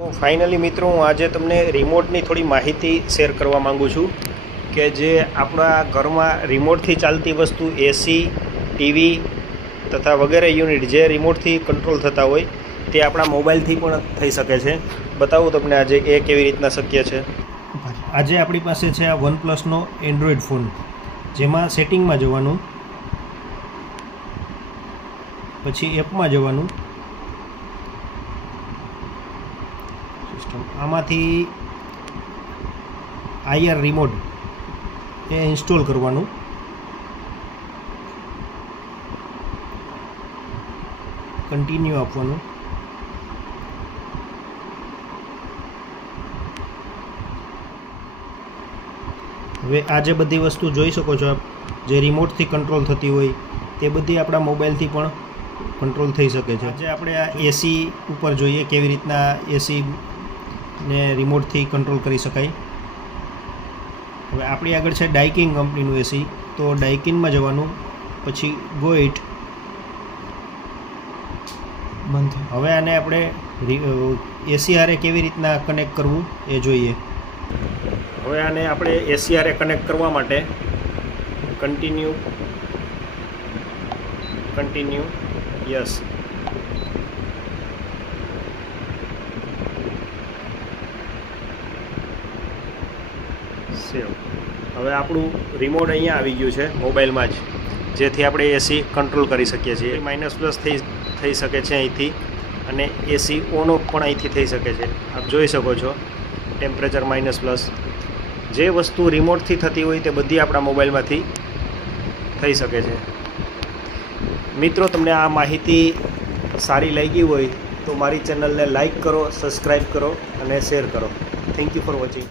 Finally મિત્રો, હું આજે તમને રિમોટની થોડી માહિતી શેર કરવા માગું છું કે જે આપણા ઘરમાં રિમોટથી ચાલતી વસ્તુ એસી, ટીવી તથા વગેરે યુનિટ જે રિમોટથી કંટ્રોલ થતા હોય તે આપણા મોબાઈલથી પણ થઈ શકે છે. બતાવું તમને આજે એ કેવી રીતના શક્ય છે. આજે આપણી પાસે છે આ OnePlusનો એન્ડ્રોઈડ ફોન, જેમાં સેટિંગમાં જવાનું, પછી એપમાં જવાનું, આમાંથી IR રિમોટ એ ઇન્સ્ટોલ કરવાનું. કન્ટિન્યુ આપવાનું. હવે આ જે બધી વસ્તુ જોઈ શકો છો આપ, જે રિમોટથી કંટ્રોલ થતી હોય તે બધી આપણા મોબાઈલથી પણ કંટ્રોલ થઈ શકે છે. આજે આપણે આ એસી ઉપર જોઈએ કેવી રીતના એસી ને રિમોટથી કંટ્રોલ કરી શકાય. હવે આપણી આગળ છે ડાઇકિન કંપનીનું એસી, તો ડાઇકિનમાં જવાનું, પછી ગો ઇટ બંધ. હવે આને આપણે એસી હારે કેવી રીતના કનેક્ટ કરવું એ જોઈએ. હવે આને આપણે એસી હારે કનેક્ટ કરવા માટે કન્ટિન્યુ યસ, સેવ. હવે આપણું રિમોટ અહીંયા આવી ગયું છે મોબાઈલમાં જ, જેથી આપણે એસી કંટ્રોલ કરી શકીએ છીએ. માઇનસ પ્લસ થઈ શકે છે અહીંથી, અને એસી ઓન ઓફ પણ અહીંથી થઈ શકે છે. આપ જોઈ શકો છો ટેમ્પરેચર માઇનસ પ્લસ. જે વસ્તુ રિમોટથી થતી હોય તે બધી આપણા મોબાઈલમાંથી થઈ શકે છે. મિત્રો, તમને આ માહિતી સારી લાગી હોય તો મારી ચેનલને લાઈક કરો, સબસ્ક્રાઈબ કરો અને શેર કરો. Thank you for watching.